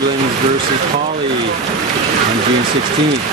Redlands versus Polo on June 16th.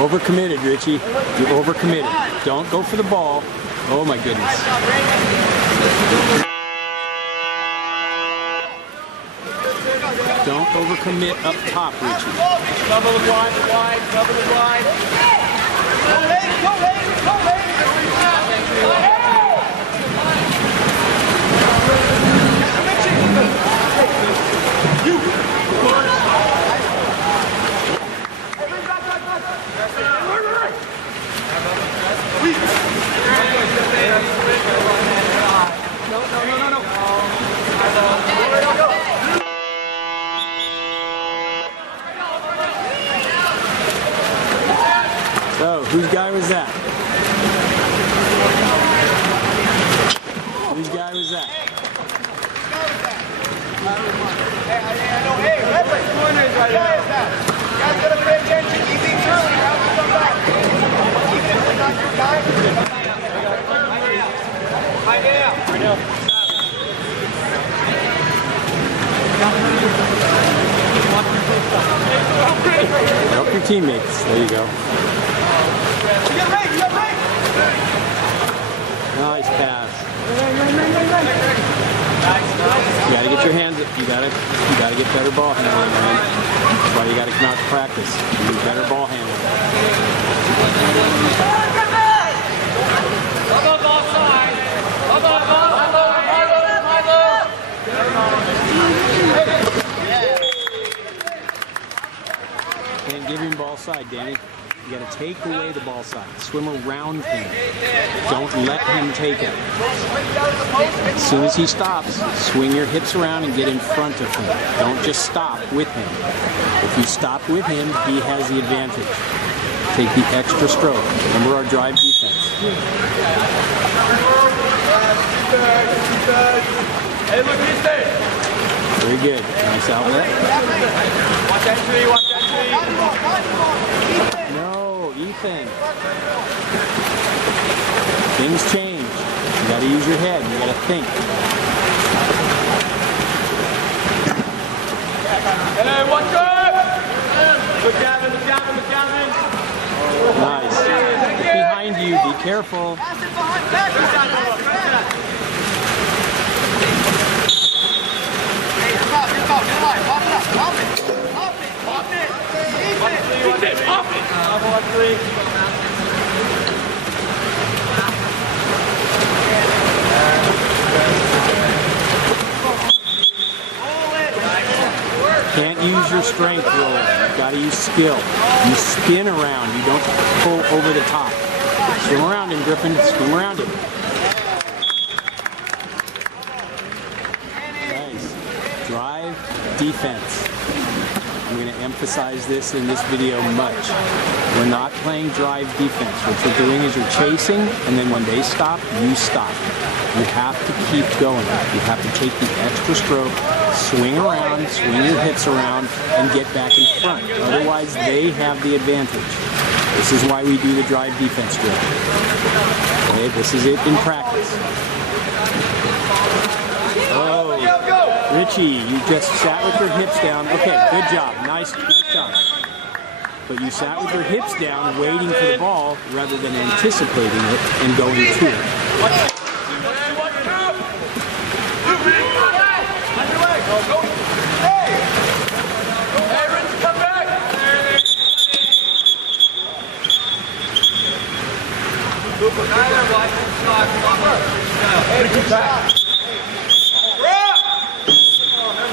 Overcommitted, Richie. You're overcommitted. Don't go for the ball. Oh my goodness. Don't overcommit up top, Richie. Double the wide, double the wide. Go late, go late, go late. So, whose guy was that? Whose guy was that? Hey, Redlands, corners right now. You guys gotta pay attention. He leaves early, now we come back. Even if it's not your guy, right now. Help your teammates. There you go. Nice pass. You gotta get your hands up. You gotta get better ball handling, man. That's why you gotta come out to practice. You need better ball handling. Can't give him ball side, Danny. You gotta take away the ball side. Swim around him. Don't let him take it. As soon as he stops, swing your hips around and get in front of him. Don't just stop with him. If you stop with him, he has the advantage. Take the extra stroke. Remember our drive defense. Hey, look, he's there. Very good. Nice outlet. Watch that tree, watch that tree. No, Ethan. Things change. You gotta use your head. You gotta think. Hey, watch out! Look down, look down, look down. Nice. Look behind you. Be careful. Can't use your strength, Roland. You've got to use skill. You spin around. You don't pull over the top. Swim around him, Griffin. Swim around him. Nice. Drive, defense. I'm going to emphasize this in this video much. We're not playing drive defense. What you're doing is you're chasing, and then when they stop, you stop. You have to keep going. You have to take the extra stroke, swing around, swing your hips around, and get back in front. Otherwise, they have the advantage. This is why we do the drive defense drill. Okay, this is it in practice. Oh, Richie, you just sat with your hips down. Okay, good job. Nice job. But you sat with your hips down, waiting for the ball, rather than anticipating it and going to it.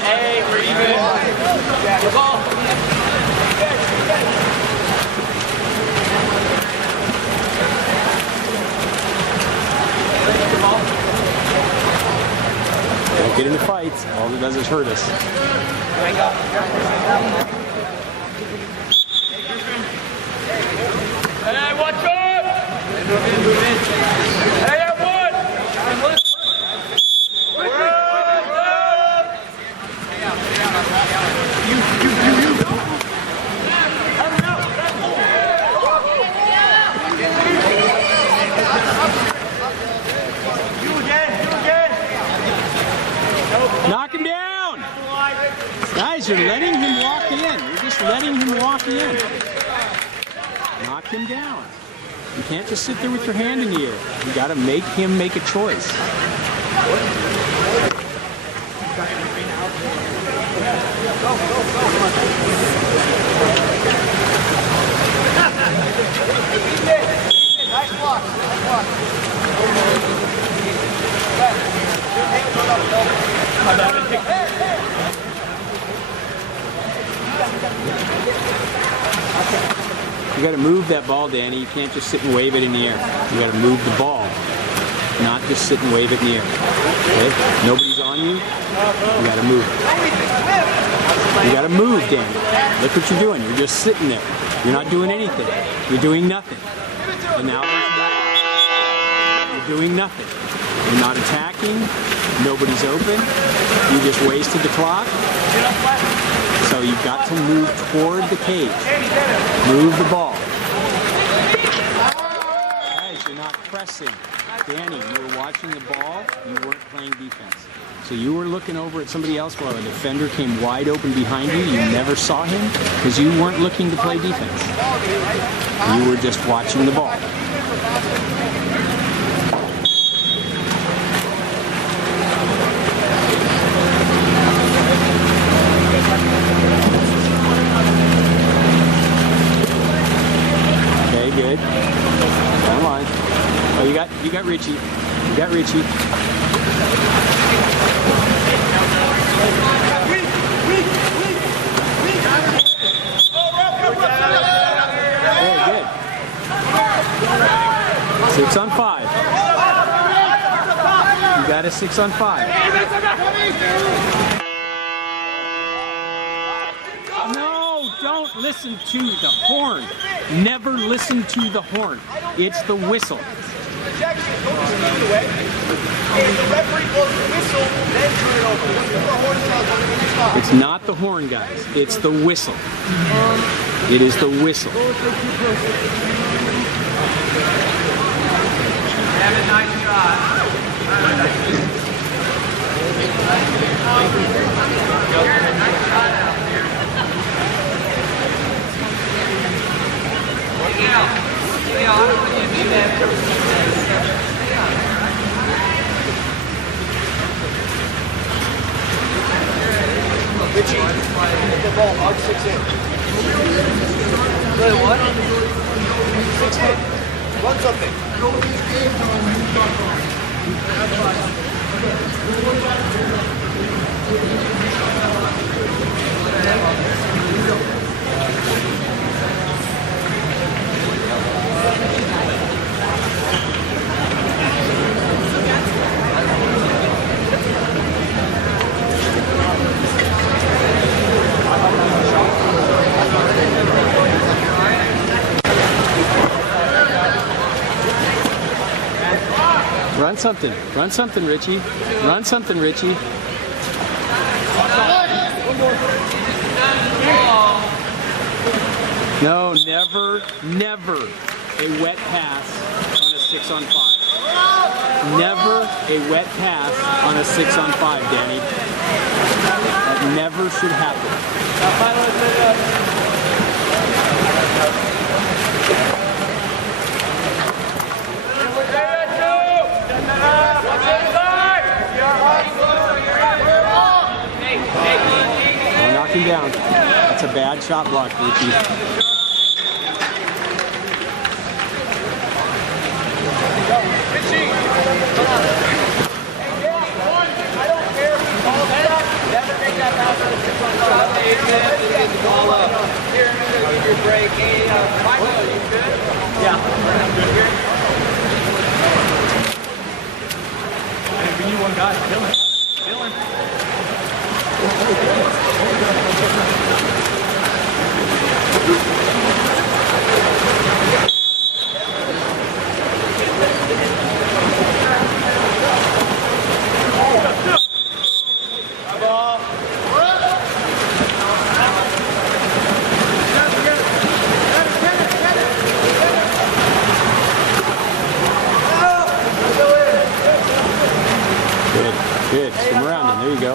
Hey, we're even. The ball. Don't get into fights. All it does is hurt us. Knock him down! Guys, you're letting him walk in. You're just letting him walk in. Knock him down. You can't just sit there with your hand in the air. You got to make him make a choice. Nice block. Nice block. You got to move that ball, Danny. You can't just sit and wave it in the air. You got to move the ball, not just sit and wave it in the air. Okay? Nobody's on you. You got to move it. You got to move, Danny. Look what you're doing. You're just sitting there. You're not doing anything. You're doing nothing. And now you're doing nothing. You're not attacking. Nobody's open. You just wasted the clock. So you've got to move toward the cage. Move the ball. Guys, you're not pressing. Danny, you were watching the ball. You weren't playing defense. So you were looking over at somebody else while a defender came wide open behind you. You never saw him because you weren't looking to play defense. You were just watching the ball. Okay, good. Come on. Oh, you got Richie. You got Richie. Very good. 6 on 5. You got a 6 on 5. No, don't listen to the horn. Never listen to the horn. It's the whistle. It's not the horn, guys. It's the whistle. It is the whistle. Have a nice shot. Nice shot out there. Yeah, I don't want you to do that. Richie, hit the ball, hug 6 in. Really, what? 6 in. Run something. Run something, Richie. Run something, Richie. No, never a wet pass on a 6 on 5. Never a wet pass on a 6 on 5, Danny. That never should happen. Knock him down. That's a bad shot block, Richie. We need one guy, Dylan.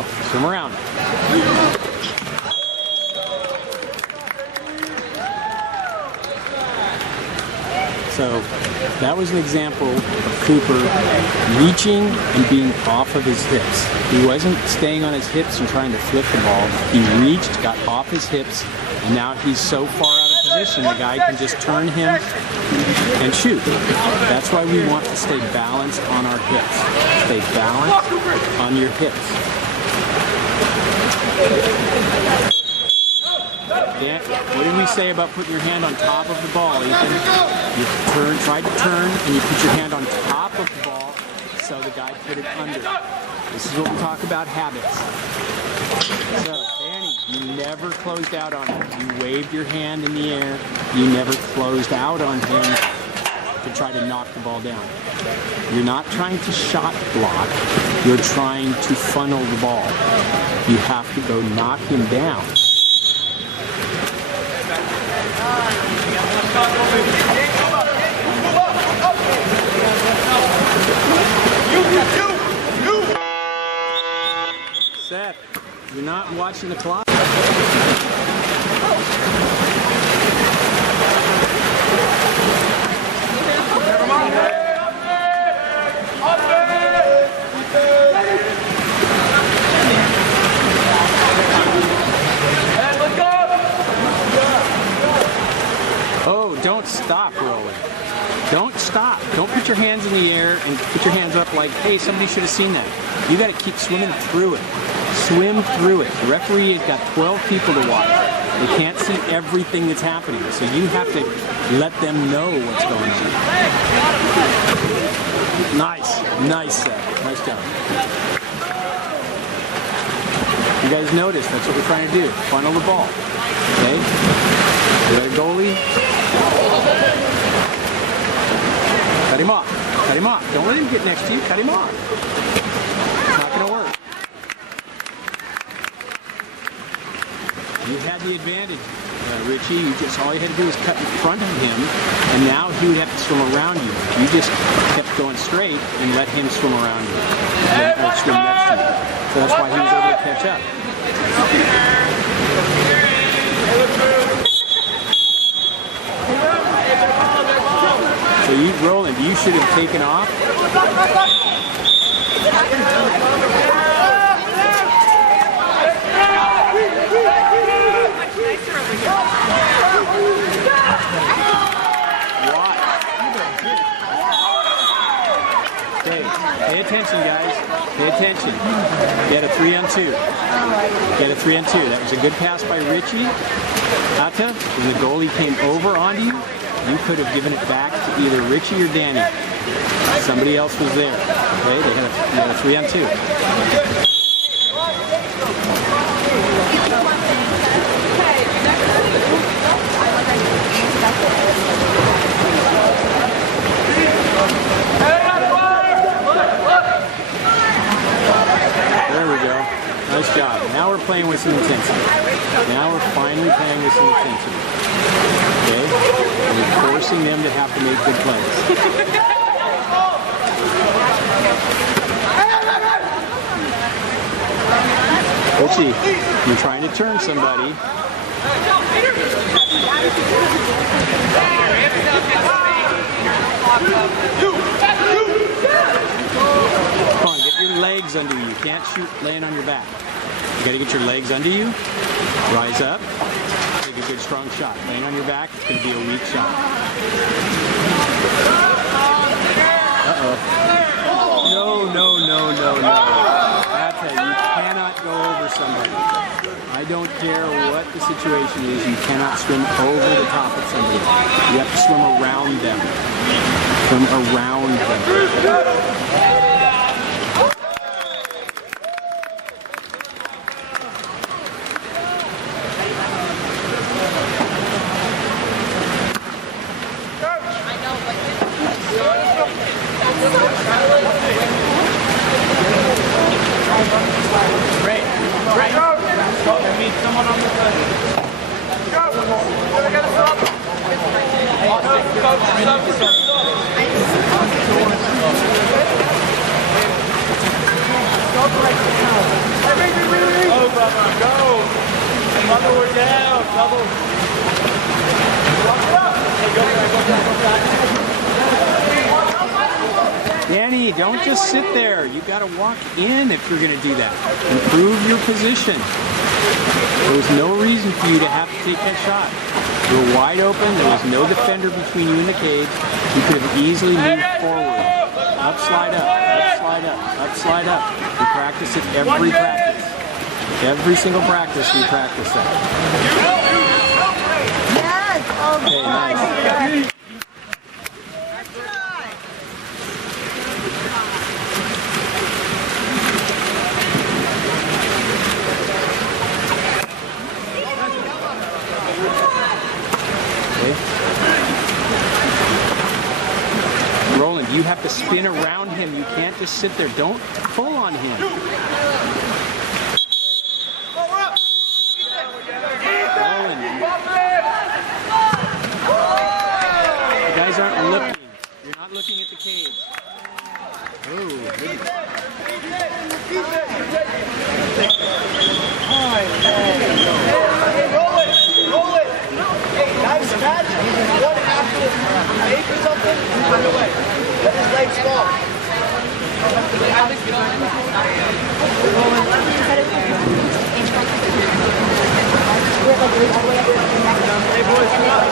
go. Swim around. So that was an example of Cooper reaching and being off of his hips. He wasn't staying on his hips and trying to flip the ball. He reached, got off his hips, and now he's so far out of position, the guy can just turn him and shoot. That's why we want to stay balanced on our hips. Stay balanced on your hips. Dan, what did we say about putting your hand on top of the ball, Ethan? You try to turn, and you put your hand on top of the ball so the guy put it under. This is what we talk about habits. So, Danny, you never closed out on him. You waved your hand in the air. You never closed out on him to try to knock the ball down. You're not trying to shot block. You're trying to funnel the ball. You have to go knock him down. Seth, you're not watching the clock. Oh, don't stop rolling. Don't stop. Don't put your hands in the air and put your hands up like, hey, somebody should have seen that. You got to keep swimming through it. Swim through it. The referee has got 12 people to watch. They can't see everything that's happening, so you have to let them know what's going on. Nice. Nice, Seth. Nice job. You guys notice that's what we're trying to do. Funnel the ball. Okay? You got a goalie? Cut him off. Cut him off. Don't let him get next to you. Cut him off. It's not going to work. You had the advantage, Richie. All you had to do was cut in front of him, and now he would have to swim around you. You just kept going straight and let him swim around you, or swim next to you. So that's why he was able to catch up. So you, Roland, you should have taken off. Okay, pay attention, guys. Pay attention. Get a 3-on-2. Get a 3-on-2. That was a good pass by Richie. Atta, when the goalie came over onto you, you could have given it back to either Richie or Danny. Somebody else was there. Okay, they had a 3-on-2. There we go. Nice job. Now we're playing with some intensity. Now we're finally playing with some intensity. Okay? And we're forcing them to have to make good plays. Richie, you're trying to turn somebody. Come on, get your legs under you. You can't shoot laying on your back. You gotta get your legs under you. Rise up. Take a good strong shot. Laying on your back, it's gonna be a weak shot. Uh-oh. No, no, no, no, no. That's it. You cannot go over somebody. I don't care what the situation is, you cannot swim over the top of somebody. You have to swim around them. Swim around them. Go Danny, don't just sit there. You got to walk in if you're going to do that. Improve your position. There was no reason for you to have to take that shot. You were wide open. There was no defender between you and the cage. You could have easily moved forward. Up, slide up. Up, slide up. Up, slide up. We practice it every practice. Every single practice we practice that. Yes! Oh, Okay, nice. Roland, you have to spin around him. You can't just sit there. Don't pull on him. Roland, you guys aren't looking. You're not looking at the cage. Oh, good. Roll it. Hey, nice catch. One after tape or something. Run away. Let his legs fall. Hey, boys, come on.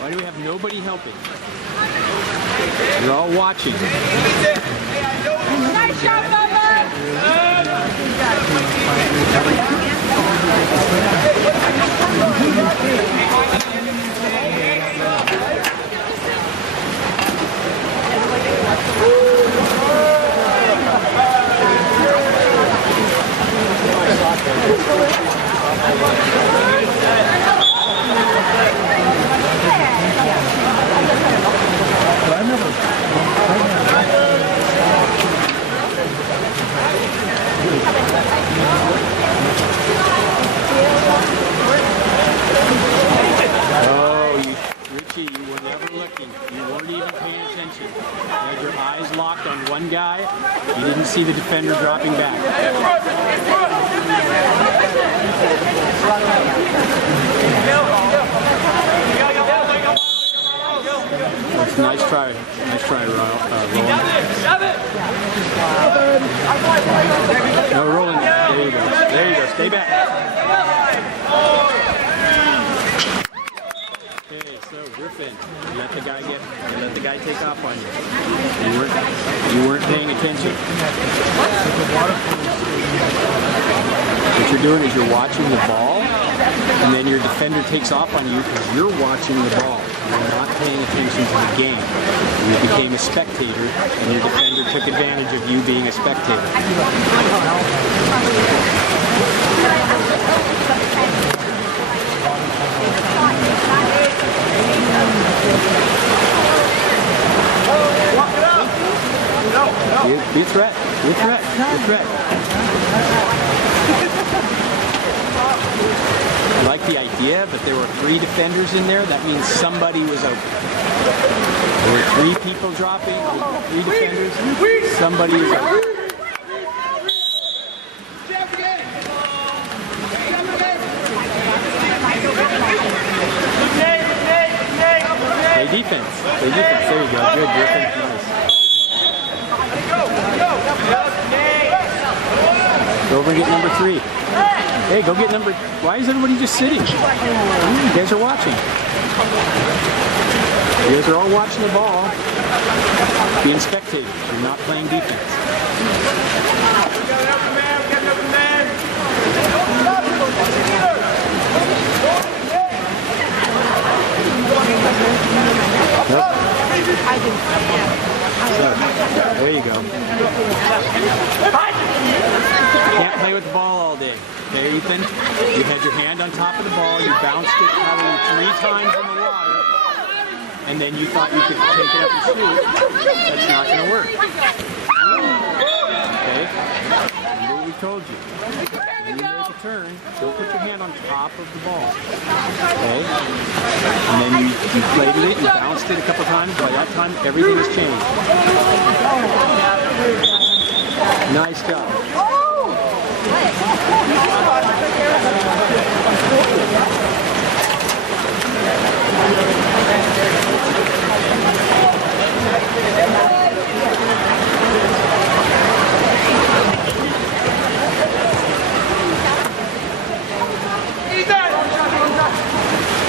Why do we have nobody helping? You're all watching. Nice shot, Richie, you were never looking. You weren't even paying attention. You had your eyes locked on one guy. You didn't see the defender dropping back. That's a nice try. Nice try, Roland. No, Roland. There you go. There you go. Stay back. Okay, so Griffin, you let the guy take off on you. You weren't paying attention. What you're doing is you're watching the ball, and then your defender takes off on you because you're watching the ball. You're not paying attention to the game. You became a spectator, and your defender took advantage of you being a spectator. Be a threat. Be a threat. Be a threat. I like the idea, but there were 3 defenders in there. That means somebody was open. There were 3 people dropping, 3 defenders. Somebody is out. Play defense. Play defense. There you go. Good. Defense. Nice. Go over and get number 3. Hey, go get number... Why is everybody just sitting? You guys are watching. You guys are all watching the ball. Being spectators. You're not playing defense. Nope. So, there you go. Can't play with the ball all day. Okay, Ethan? You had your hand on top of the ball, you bounced it probably 3 times in the water, and then you thought you could take it up and shoot. That's not going to work. Okay? Remember what we told you. When you make a turn, don't put your hand on top of the ball. Okay? And then you played with it, you bounced it a couple times. By that time, everything has changed. Nice job.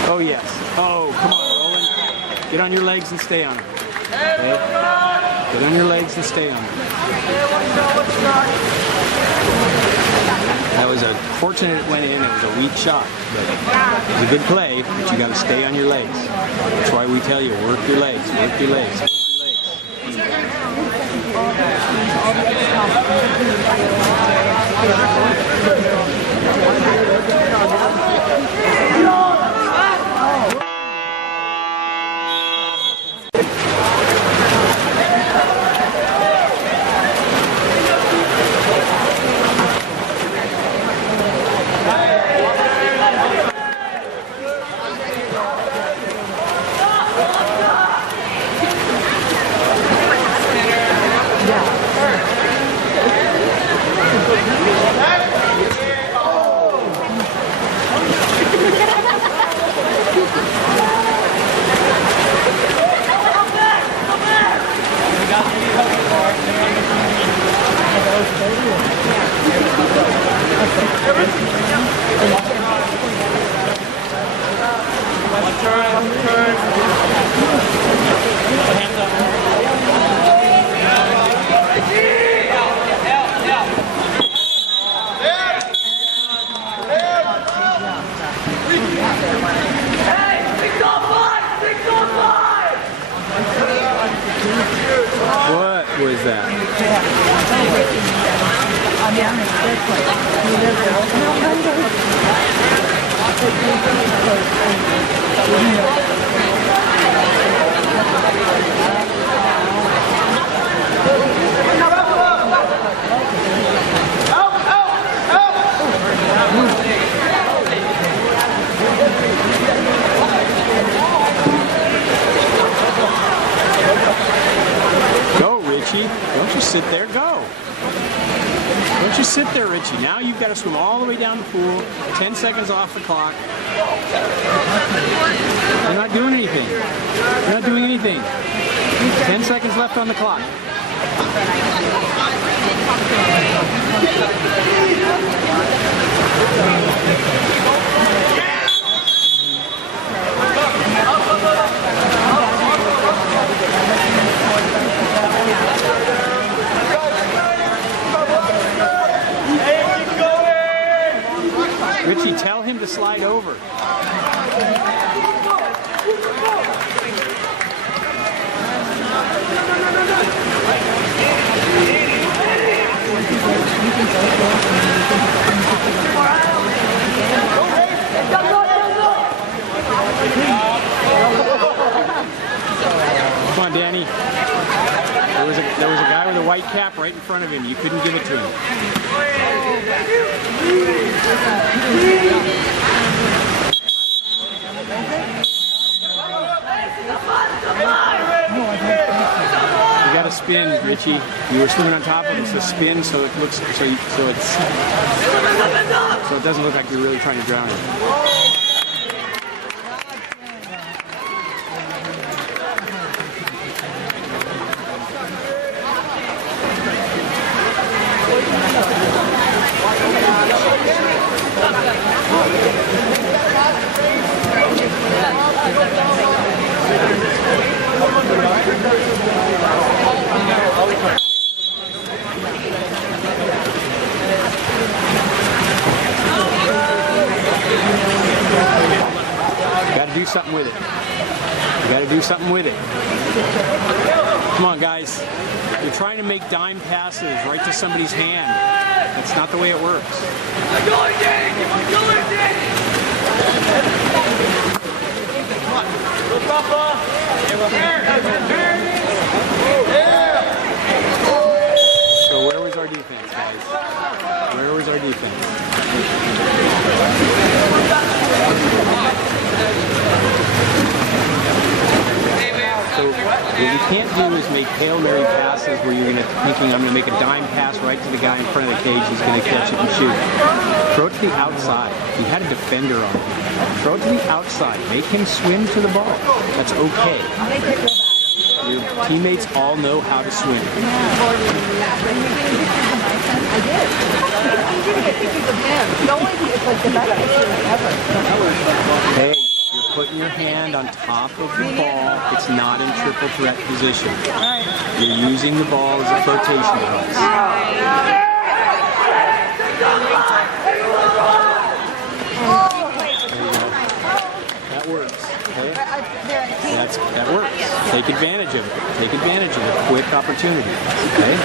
Oh yes. Oh, come on, Roland. Get on your legs and stay on them. Okay? Get on your legs and stay on them. That was fortunate it went in. It was a weak shot, but it was a good play. But you got to stay on your legs. That's why we tell you work your legs, work your legs, work your legs. What was that? Go, Richie. Don't you sit there. Go. Don't you sit there, Richie. Now you've got to swim all the way down the pool. 10 seconds off the clock. You're not doing anything. You're not doing anything. 10 seconds left on the clock. Richie, tell him to slide over. Come on, Danny. There was a guy with a white cap right in front of him. You couldn't give it to him. Richie. You were swimming on top of it, so spin so it looks so it doesn't look like you're really trying to drown it. Do something with it. You got to do something with it. Come on, guys. You're trying to make dime passes right to somebody's hand. That's not the way it works. Keep going, Danny! Keep on going, Danny! Come on. Go, Papa! So where was our defense, guys? Where was our defense? So what you can't do is make Hail Mary passes where you're thinking I'm going to make a dime pass right to the guy in front of the cage who's going to catch it and shoot. Throw it to the outside. He had a defender on him. Throw it to the outside. Make him swim to the ball. That's okay. Your teammates all know how to swim. I did. The only thing is like the best experience ever. Hey, you're putting your hand on top of the ball. It's not in triple threat position. You're using the ball as a flotation device. That works. Okay? That works. Take advantage of it. Take advantage of a quick opportunity. Okay?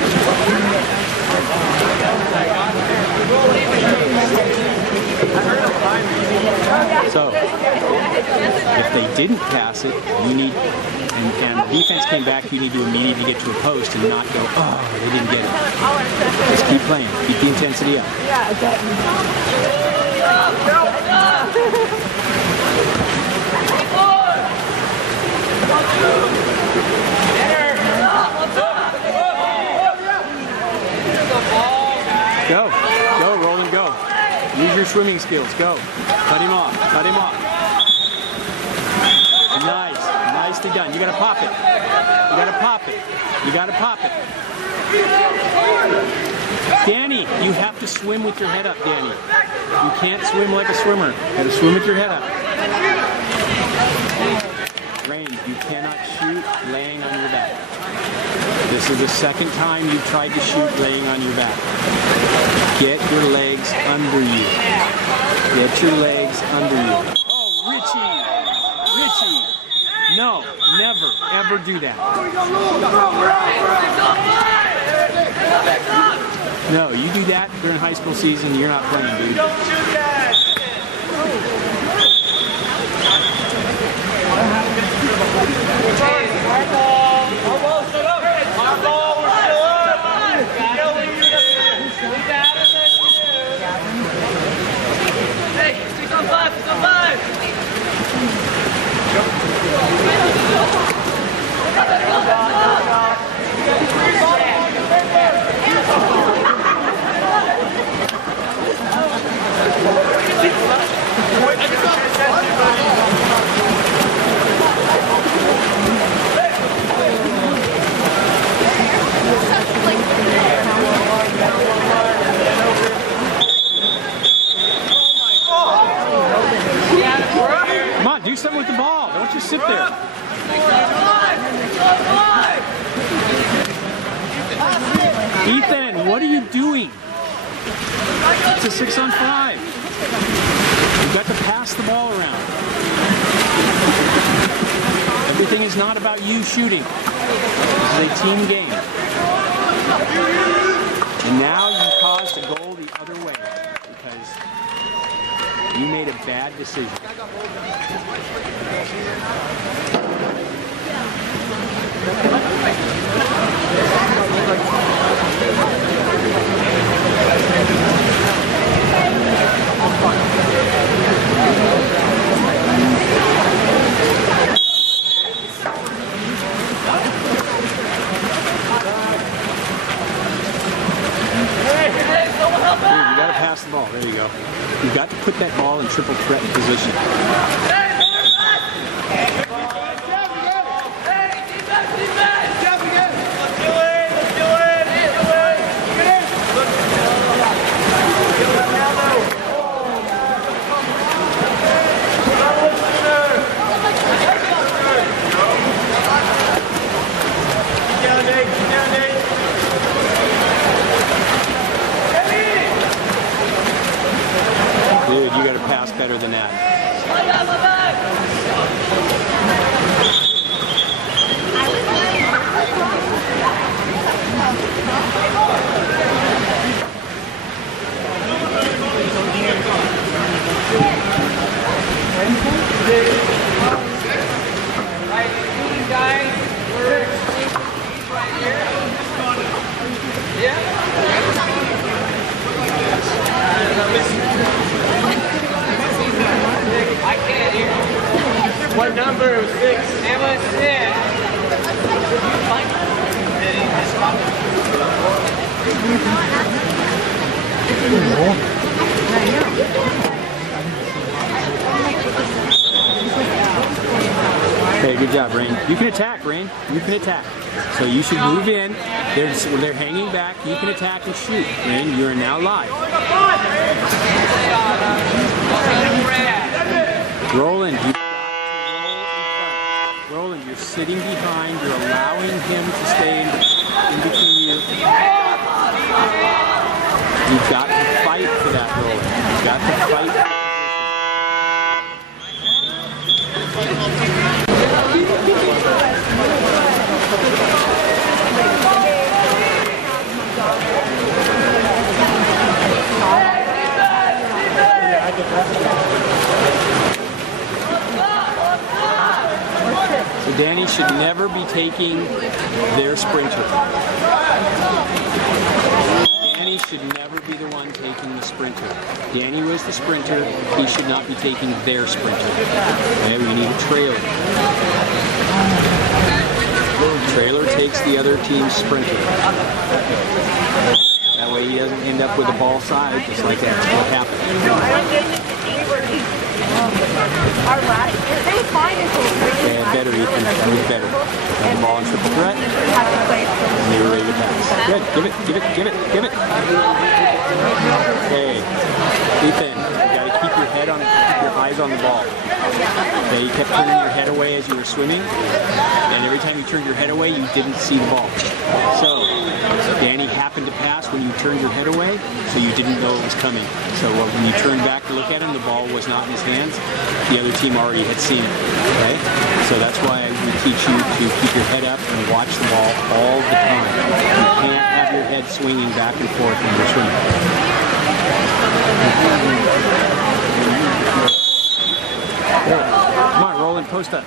So, if they didn't pass it, you need, and the defense came back, you need to immediately get to a post and not go, oh, they didn't get it. Just keep playing. Keep the intensity up. Go, roll and go. Use your swimming skills. Go. Cut him off. Cut him off. Nice. Nicely done. You gotta pop it. You gotta pop it. You gotta pop it. Danny, you have to swim with your head up, Danny. You can't swim like a swimmer. You gotta swim with your head up. Rain, you cannot shoot laying on your back. This is the second time you've tried to shoot laying on your back. Get your legs under you. Get your legs under you. Oh, Richie! Richie! No, never, ever do that. No, you do that during high school season, you're not playing, dude. Don't shoot that! Our ball, shut up! Our ball, we're still up! Hey, 6 on 5, 6 on 5! Come on, do something with the ball. Don't just sit there. Ethan, what are you doing? It's a 6 on 5. You've got to pass the ball around. Everything is not about you shooting. This is a team game. And now you caused a goal the other way because you made a bad decision. that ball in triple threat position. Dude, you got to pass better than that. What number? It was 6. It was 6. Okay, good job, Rain. You can attack, Rain. You can attack. So you should move in. They're hanging back. You can attack and shoot. Rain, you are now live. Roland, you've got to roll in front. Roland, you're sitting behind. You're allowing him to stay in between you. You've got to fight for that, Roland. You've got to fight for So Danny should never be taking their sprinter. Danny should never be the one taking the sprinter. Danny was the sprinter. He should not be taking their sprinter. Okay, we need a trailer. Trailer takes the other team's sprinter. That way he doesn't end up with a ball side, just like that's what happened. Okay, better, Ethan. That was better. Got the ball in triple threat. And they were ready to pass. Good. Give it, give it, give it, give it. Okay. Ethan, you got to keep your head on, keep your eyes on the ball. Okay, you kept turning your head away as you were swimming, and every time you turned your head away, you didn't see the ball. So, Danny happened to pass when you turned your head away, so you didn't know it was coming. So when you turned back to look at him, the ball was not in his hands. The other team already had seen it. Okay, so that's why we teach you to keep your head up and watch the ball all the time. You can't have your head swinging back and forth when you're swimming. Come on, Roland, post up.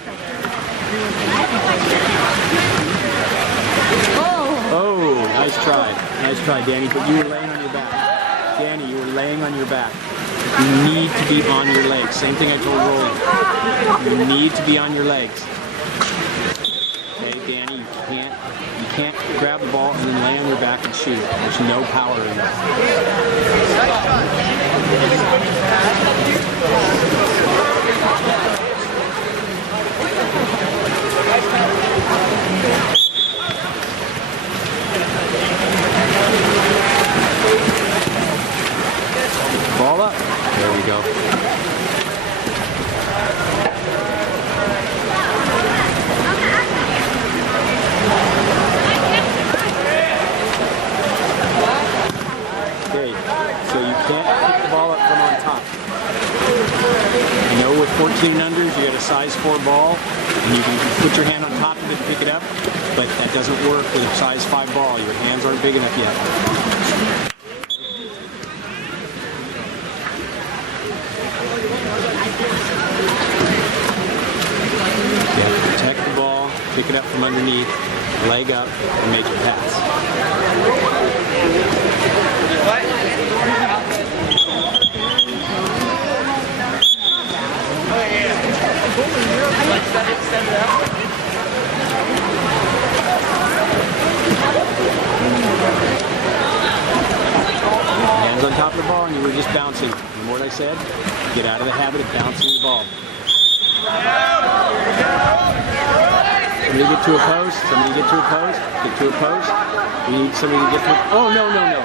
Oh, nice try. Nice try, Danny, but you were laying on your back. Danny, you were laying on your back. You need to be on your legs. Same thing I told Roland. You need to be on your legs. Okay, Danny, you can't grab the ball and then lay on your back and shoot it. There's no power in that. Ball up. There we go. Okay, so you can't pick the ball up from on top. I know with 14 and unders, you got a size 4 ball, and you can put your hand on top of it and pick it up, but that doesn't work with a size 5 ball. Your hands aren't big enough yet. You have to protect the ball, pick it up from underneath, leg up, and make it pass. Hands on top of the ball, and you were just bouncing. And what I said, get out of the habit of bouncing the ball. Somebody get to a post. Somebody get to a post. Get to a post. We need somebody to get to a... Oh, no, no, no.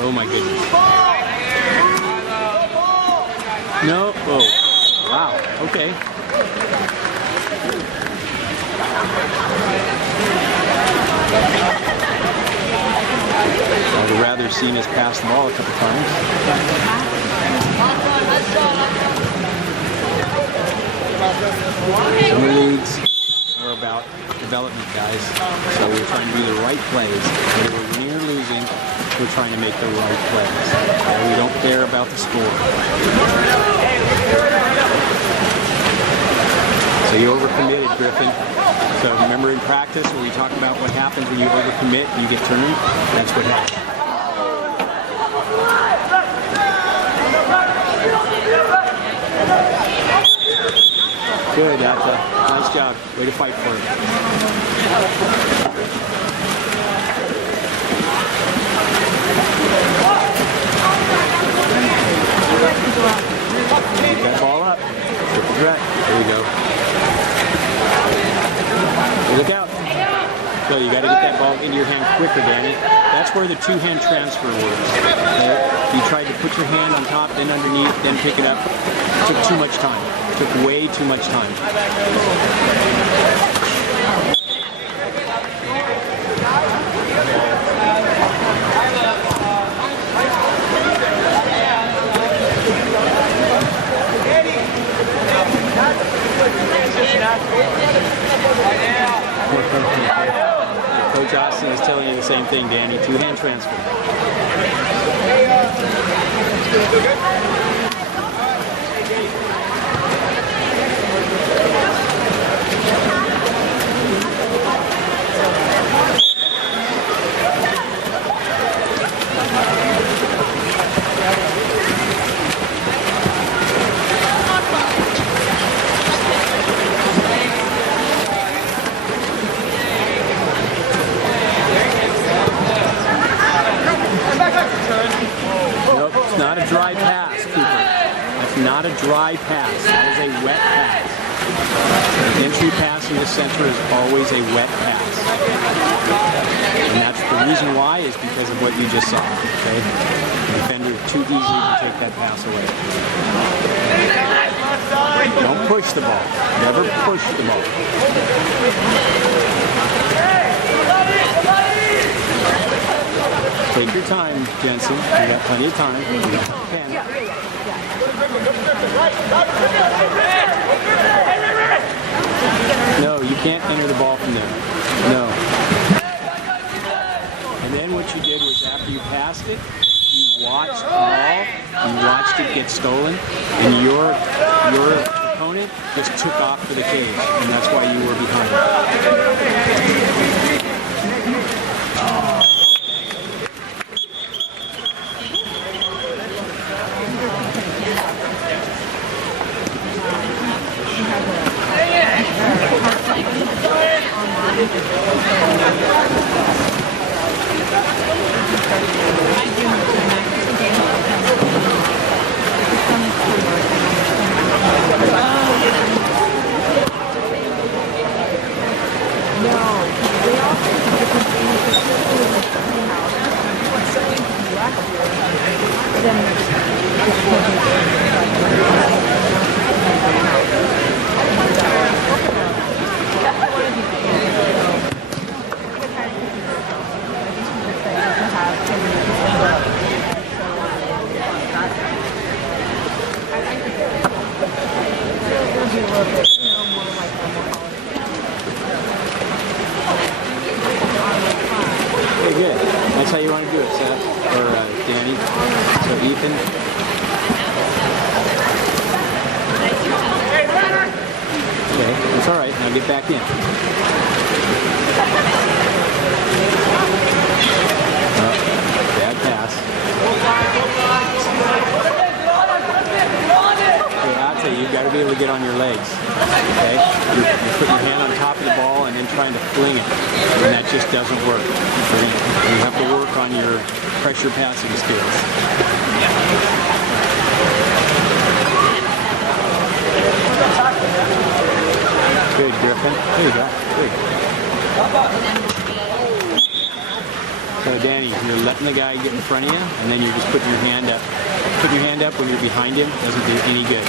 Oh, my goodness. No. Oh. Wow. Okay. I'd have rather seen us pass the ball a couple times. Some leagues are about development, guys. So we're trying to do the right plays. Whether we're winning or losing, we're trying to make the right plays. And we don't care about the score. So you overcommitted, Griffin. So remember in practice where we talk about what happens when you overcommit, you get turned? That's what happens. Good, Atta. Nice job. Way to fight for it. Get that ball up. Triple threat. There you go. Look out. So you got to get that ball into your hand quicker, Danny. That's where the two-hand transfer works. Okay? You tried to put your hand on top, then underneath, then pick it up. It took too much time. It took way too much time. Coach Austin is telling you the same thing, Danny. Two-hand transfer. Nope, it's not a dry pass, Cooper. That's not a dry pass. That is a wet pass. The entry pass in the center is always a wet pass. And that's the reason why is because of what you just saw. Okay? The defender too easily can take that pass away. Don't push the ball. Never push the ball. Take your time, Jensen. You got plenty of time. You don't panic. No, you can't enter the ball from there. No. And then what you did was after you passed it, you watched the ball, you watched it get stolen, and your opponent just took off for the cage, and that's why you were behind. Very good. That's how you want to do it, Seth, or Danny. So Ethan. Okay, that's all right. Now get back in. Bad pass. Okay, I'll tell you, you've got to be able to get on your legs. Okay? You're putting your hand on top of the ball and then trying to fling it. And that just doesn't work. You have to work on your pressure passing skills. There you go. Good. So Danny, you're letting the guy get in front of you, and then you're just putting your hand up. Putting your hand up when you're behind him doesn't do any good.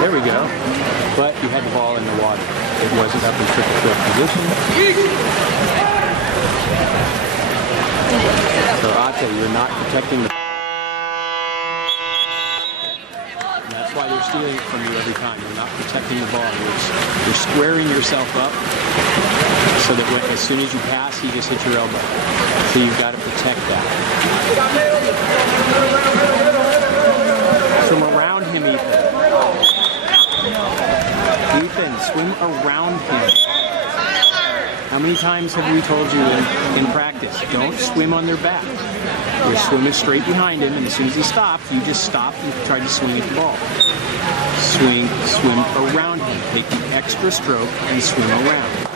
There we go. But you had the ball in the water. It wasn't up in triple threat position. So Ate, you're not protecting the... And that's why they're stealing it from you every time. You're not protecting the ball. You're squaring yourself up so that when, as soon as you pass, you just hit your elbow. So you've got to protect that. Swim around him, Ethan. Ethan, swim around him. How many times have we told you in practice, don't swim on their back. You're swimming straight behind him, and as soon as he stops, you just stop and try to swing at the ball. Swim around him. Take the extra stroke and swim around.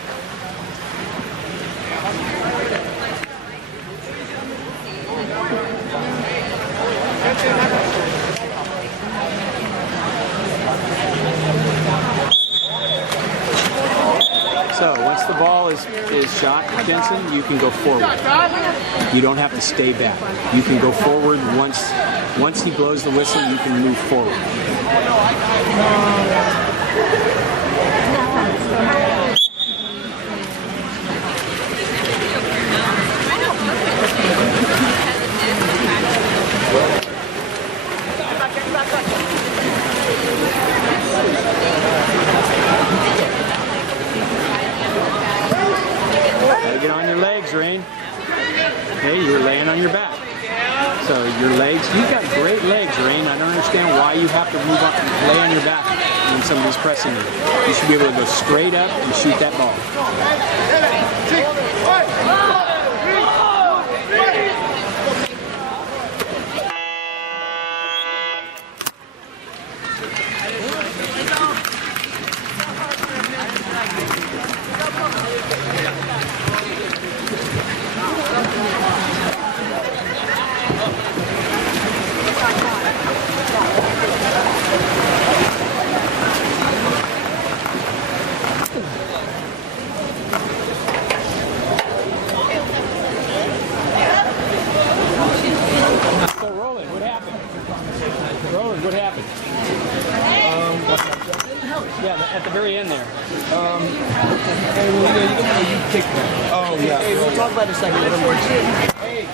So once the ball is shot, Jensen, you can go forward. You don't have to stay back. You can go forward once he blows the whistle, you can move forward. Get on your legs, Rain. Hey, you're laying on your back. So your legs, you've got great legs, Rain. I don't understand why you have to move up and lay on your back when somebody's pressing you. You should be able to go straight up and shoot that ball. What happened? Yeah, at the very end there. You kicked me. Oh, yeah. Hey, we'll talk about it a second. Hey,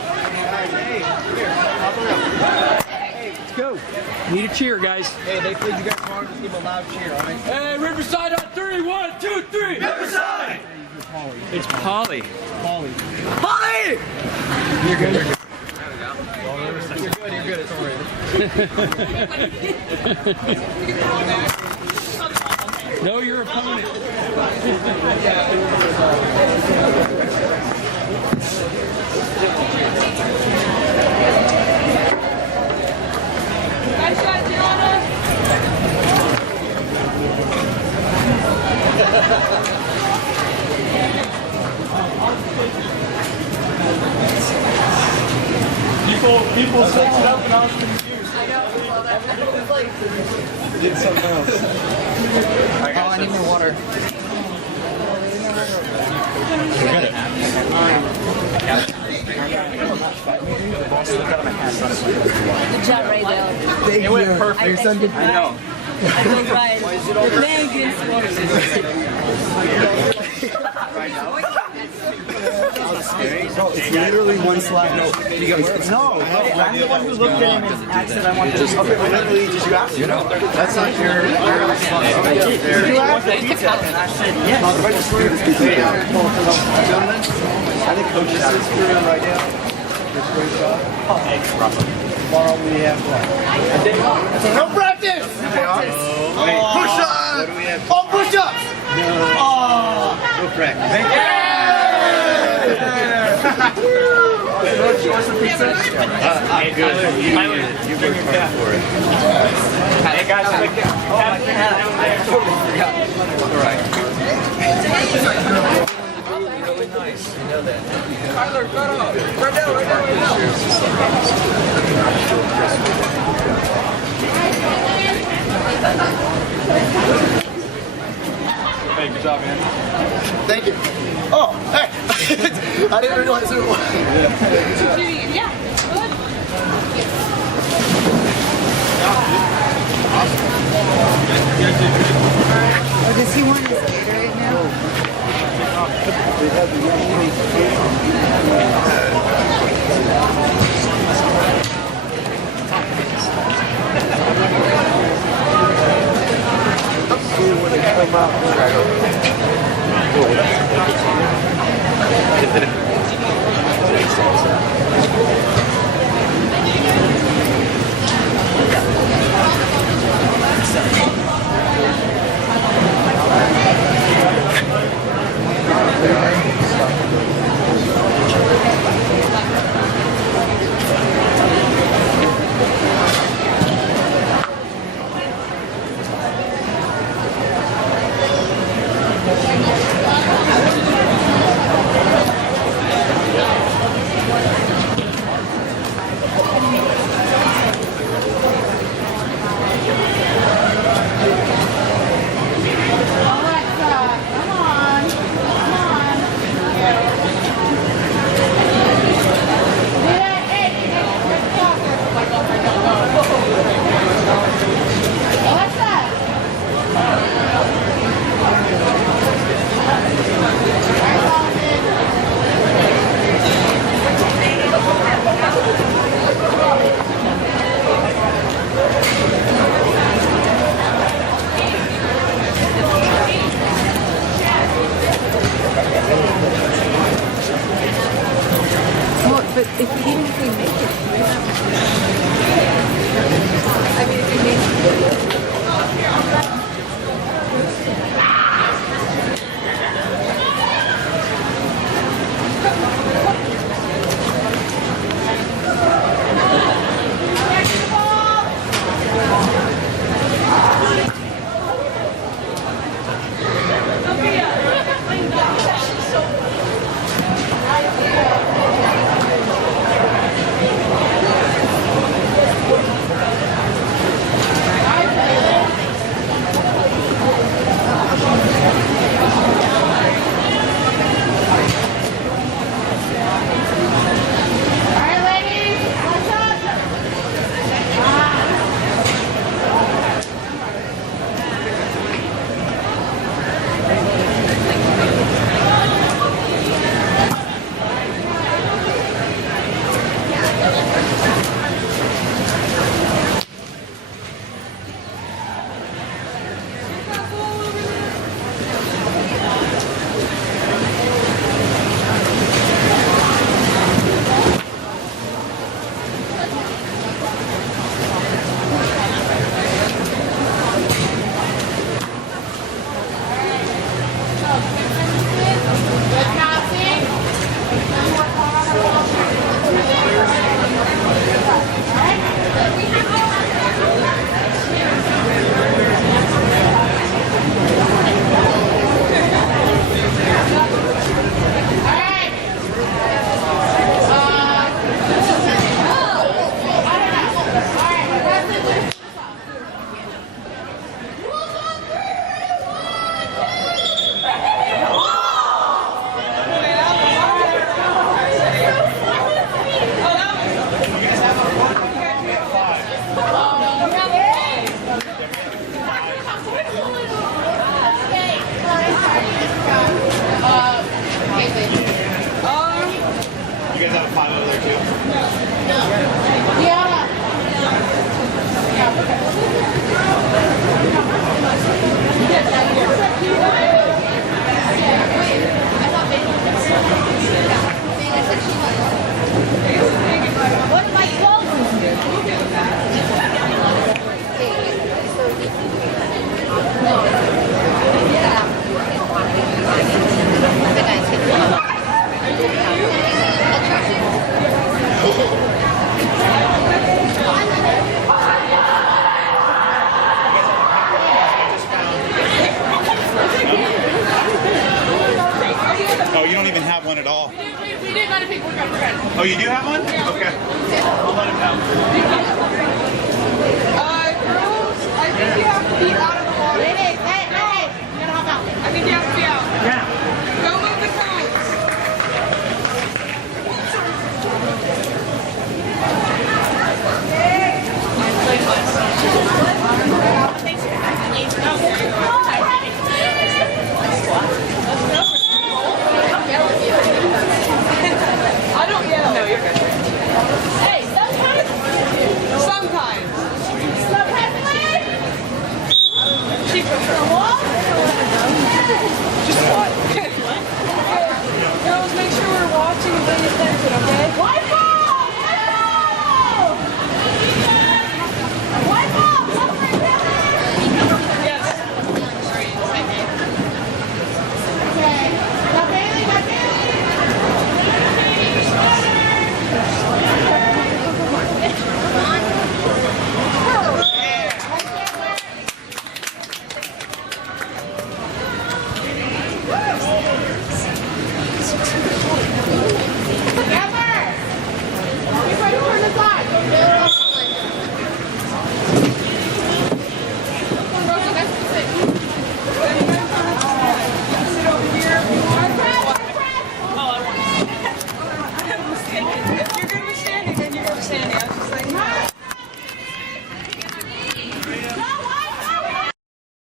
Let's go. Need a cheer, guys. hey, they played you guys hard. Just give them a loud cheer, all right? Hey, Riverside on 3, 1, 2, 3. Riverside! It's Polly. Polly. Polly! You're good. You're good. You're good. It's all right. Know your opponent. People switched it up and I was confused. I know. Did something else. I need more water. Good job, Ray Bell. It went perfect. I know. I go right. The man against It's literally one slide. No, I'm the one who looked at him and said I want to just literally just you asked. That's not your responsibility. You asked the pizza and I said yes. Gentlemen, I think Coach is screwing right now. Tomorrow we have what? No practice! Push-ups! All push-ups! No practice. You want some pizza? Good. You worked hard for it. Hey guys, I totally forgot. All right. Really nice. You know that. Tyler, cut off. Right now, right now, right now. Hey, good job, man. Thank you. Oh, hey! I didn't realize who it was. Yeah. Oh, does he want his Gatorade now? Well, but even if we make it, I mean, if we make it. Oh, you don't even have one at all? he didn't let him pick workout for guys. Oh, you do have one? Yeah. Okay. I'll let him know. Girls, I think you have to be out